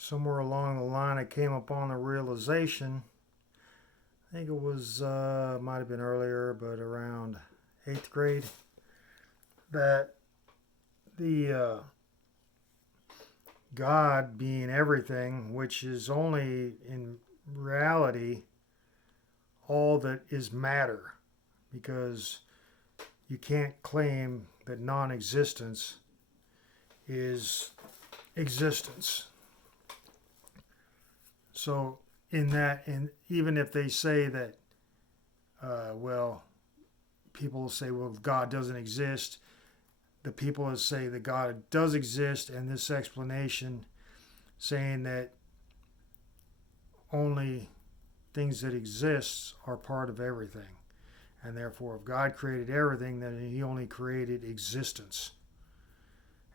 somewhere along the line, I came upon the realization. I think it was might have been earlier, but around eighth grade, that the God being everything, which is only in reality all that is matter, because you can't claim that non-existence is existence. So in that, and even if they say that, well, people say, well, God doesn't exist. The people that say that God does exist, and this explanation saying that only things that exist are part of everything. And therefore, if God created everything, then he only created existence.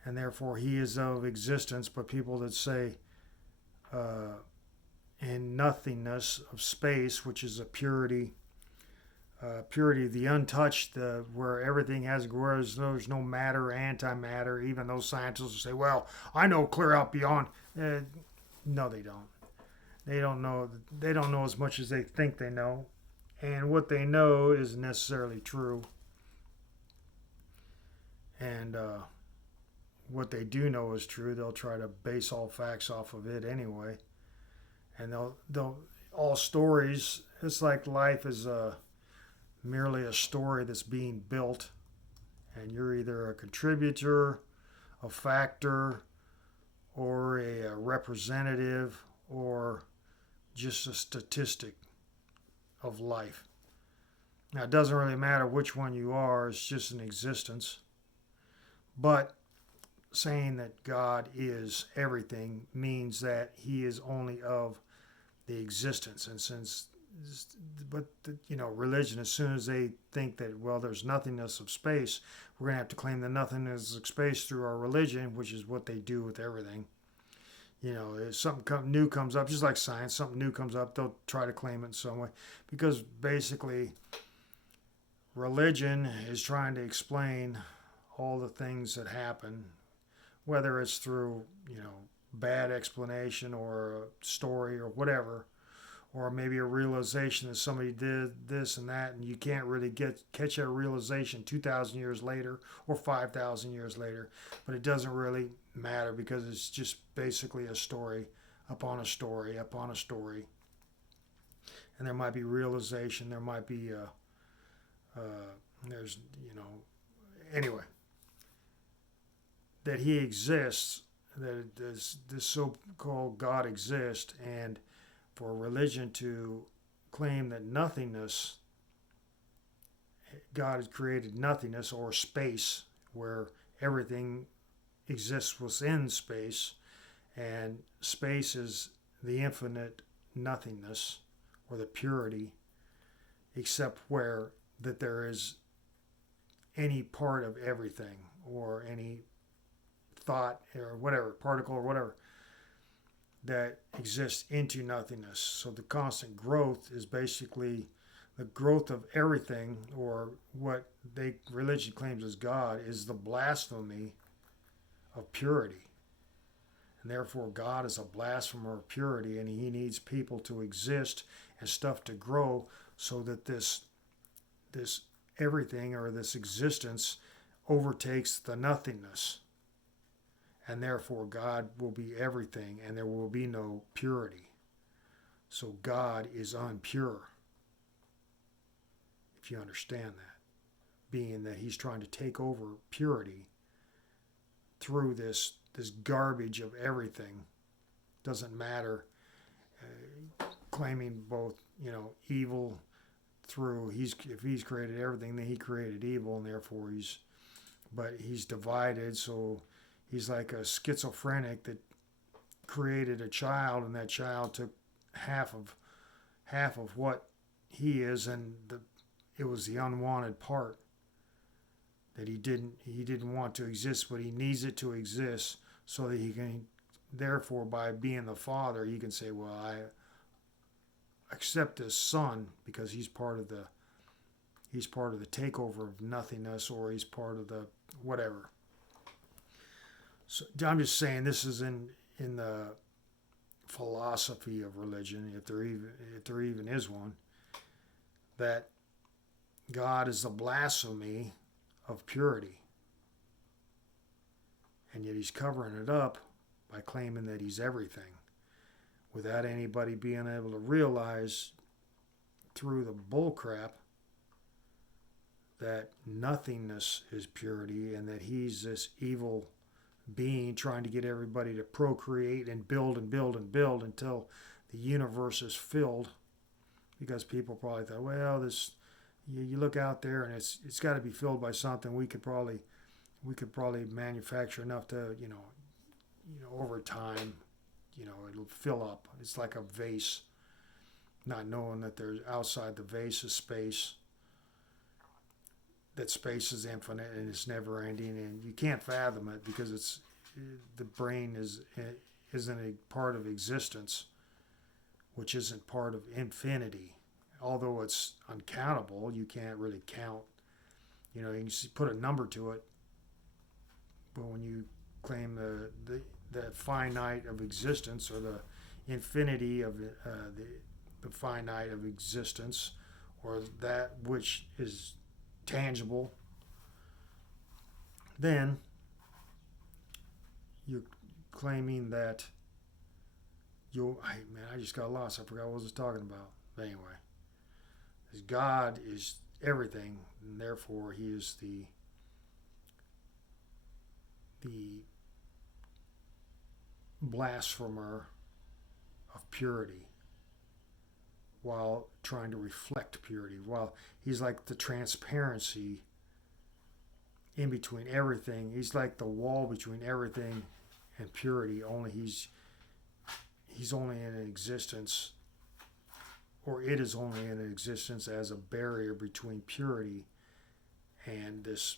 And therefore, he is of existence. But people that say uh, in nothingness of space, which is a purity, the untouched, where everything has, where there's no matter, antimatter. Even those scientists will say, "Well, I know clear out beyond." No, they don't. They don't know. They don't know as much as they think they know, and what they know isn't necessarily true. And what they do know is true. They'll try to base all facts off of it anyway, and they'll all stories. It's like life is merely a story that's being built, and you're either a contributor, a factor, or a representative, or just a statistic of life. Now, it doesn't really matter which one you are, it's just an existence. But saying that God is everything means that he is only of the existence. And since, but religion, as soon as they think that, well, there's nothingness of space, we're going to have to claim the nothingness of space through our religion, which is what they do with everything. If something new comes up, just like science, something new comes up, they'll try to claim it in some way, because basically religion is trying to explain all the things that happen, whether it's through bad explanation or a story or whatever, or maybe a realization that somebody did this and that, and you can't really catch that realization 2,000 years later or 5,000 years later. But it doesn't really matter, because it's just basically a story upon a story upon a story. And there might be realization, there might be there's anyway, that he exists, that this so-called God exists, and for religion to claim that nothingness, God has created nothingness or space, where everything exists within space, and space is the infinite nothingness or the purity, except where that there is any part of everything, or any thought or whatever, particle or whatever, that exists into nothingness. So the constant growth is basically the growth of everything, or what religion claims as God is the blasphemy of purity. And therefore God is a blasphemer of purity, and he needs people to exist and stuff to grow, so that this everything, or this existence, overtakes the nothingness. And therefore God will be everything, and there will be no purity. So God is unpure, if you understand that, being that he's trying to take over purity through this garbage of everything. Doesn't matter, claiming both evil through, if he's created everything, then he created evil, and therefore he's divided. So he's like a schizophrenic that created a child, and that child took half of what he is, and it was the unwanted part that he didn't want to exist, but he needs it to exist, so that he can, therefore, by being the father, he can say, well, I accept this son, because he's part of the takeover of nothingness, or he's part of the whatever. So I'm just saying, this is in the philosophy of religion, if there even is one, that God is the blasphemy of purity. And yet he's covering it up by claiming that he's everything, without anybody being able to realize through the bullcrap that nothingness is purity, and that he's this evil being trying to get everybody to procreate and build and build and build until the universe is filled. Because people probably thought, well, this you look out there and it's got to be filled by something. We could probably manufacture enough to over time, it'll fill up. It's like a vase, not knowing that there's outside the vase is space. That space is infinite and it's never ending, and you can't fathom it because the brain isn't a part of existence, which isn't part of infinity. Although it's uncountable, you can't really count. You can put a number to it, but when you claim the finite of existence, or the infinity of the finite of existence, or that which is tangible, then you're claiming that I just got lost. I forgot what I was talking about. But anyway, God is everything, and therefore he is the blasphemer of purity, while trying to reflect purity, while he's like the transparency in between everything. He's like the wall between everything and purity, only he's only in existence, or it is only in existence as a barrier between purity and this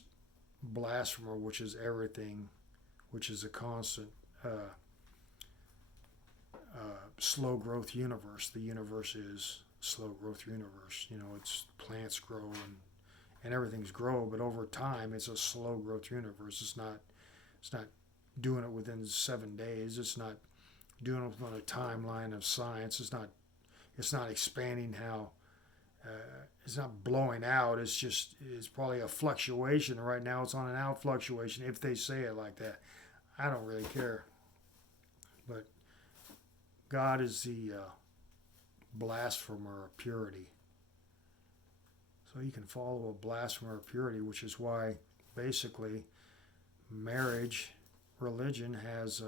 blasphemer, which is everything, which is a constant slow growth universe. The universe is slow growth universe. It's plants grow and everything's grow, but over time it's a slow growth universe. It's not doing it within 7 days. It's not doing it on a timeline of science. It's not expanding how it's not blowing out. It's probably a fluctuation. Right now it's on an out fluctuation, if they say it like that. I don't really care. But God is the blasphemer of purity. So you can follow a blasphemer of purity, which is why basically marriage, religion has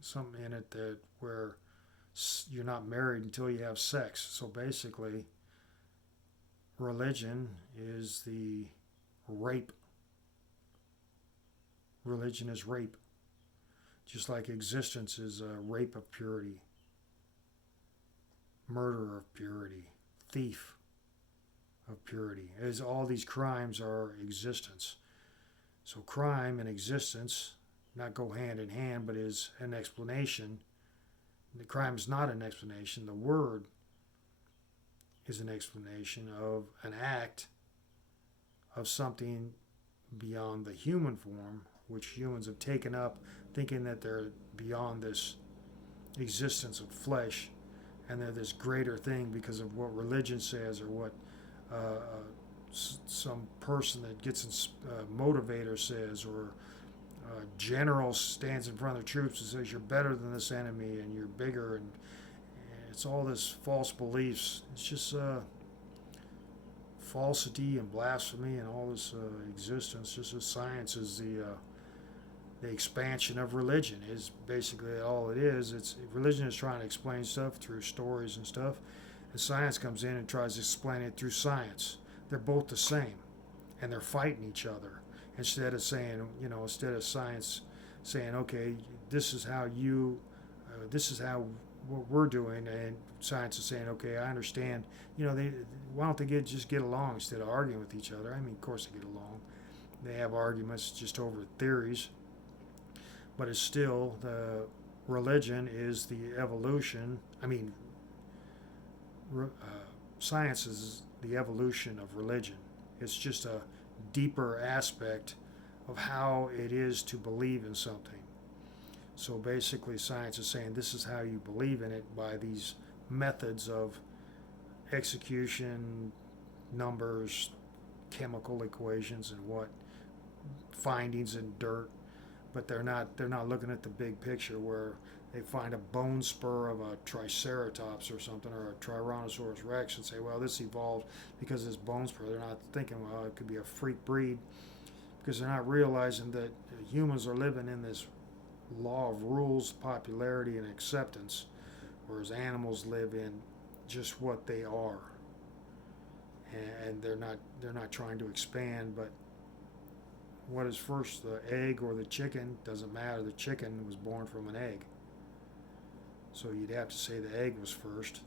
something in it that where you're not married until you have sex. So basically, religion is the rape. Religion is rape. Just like existence is a rape of purity, murder of purity, thief of purity. As all these crimes are existence. So crime and existence not go hand in hand, but is an explanation. The crime is not an explanation. The word is an explanation of an act of something beyond the human form, which humans have taken up, thinking that they're beyond this existence of flesh, and they're this greater thing because of what religion says, or what some person that gets motivator says, or general stands in front of the troops and says you're better than this enemy and you're bigger, and it's all this false beliefs. It's just falsity and blasphemy and all this existence. Just as science is the expansion of religion, is basically all it is. It's religion is trying to explain stuff through stories and stuff, and science comes in and tries to explain it through science. They're both the same, and they're fighting each other. Instead of saying, instead of science saying, okay, this is how what we're doing, and science is saying, okay, I understand. Why don't they just get along instead of arguing with each other? I mean, of course they get along. They have arguments just over theories, but it's still the religion is the evolution. I mean, science is the evolution of religion. It's just a deeper aspect of how it is to believe in something. So basically, science is saying this is how you believe in it by these methods of execution, numbers, chemical equations, and what findings in dirt. But they're not looking at the big picture where they find a bone spur of a triceratops or something, or a tyrannosaurus rex, and say, well, this evolved because of this bone spur. They're not thinking, well, it could be a freak breed, because they're not realizing that humans are living in this law of rules, popularity, and acceptance, whereas animals live in just what they are, and they're not trying to expand. But what is first, the egg or the chicken? Doesn't matter. The chicken was born from an egg, so you'd have to say the egg was first.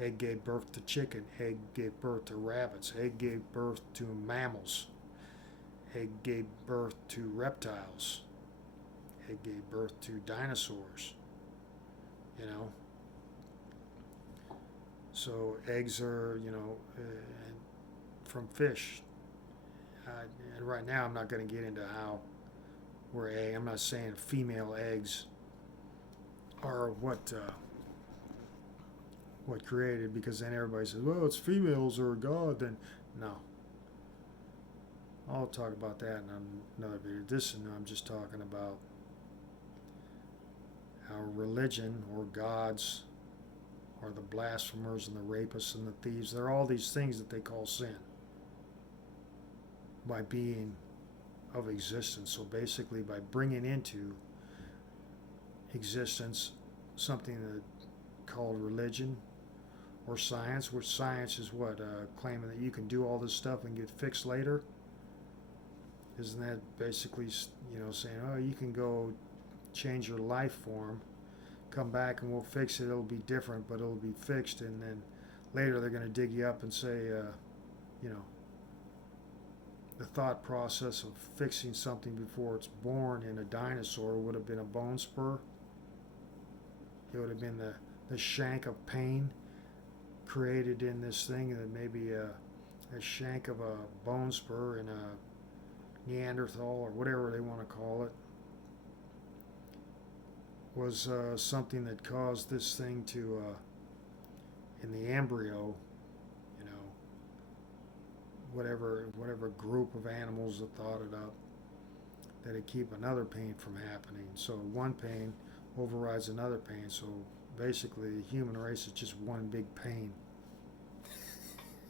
Egg gave birth to chicken. Egg gave birth to rabbits. Egg gave birth to mammals. Egg gave birth to reptiles. Egg gave birth to dinosaurs. You know, so eggs are, from fish. And right now, I'm not going to get into how I'm not saying female eggs are what created, because then everybody says, well, it's females or God. Then no, I'll talk about that in another video. I'm just talking about how religion or gods are the blasphemers and the rapists and the thieves. They're all these things that they call sin by being of existence. So basically, by bringing into existence something that called religion or science, which science is what, claiming that you can do all this stuff and get fixed later. Isn't that basically, saying, oh, you can go change your life form, come back and we'll fix it. It'll be different, but it'll be fixed. And then later they're going to dig you up and say, the thought process of fixing something before it's born in a dinosaur would have been a bone spur. It would have been the shank of pain created in this thing, and maybe a shank of a bone spur in a Neanderthal or whatever they want to call it was something that caused this thing to, in the embryo, whatever group of animals that thought it up, that it keep another pain from happening. So one pain overrides another pain. So basically, the human race is just one big pain.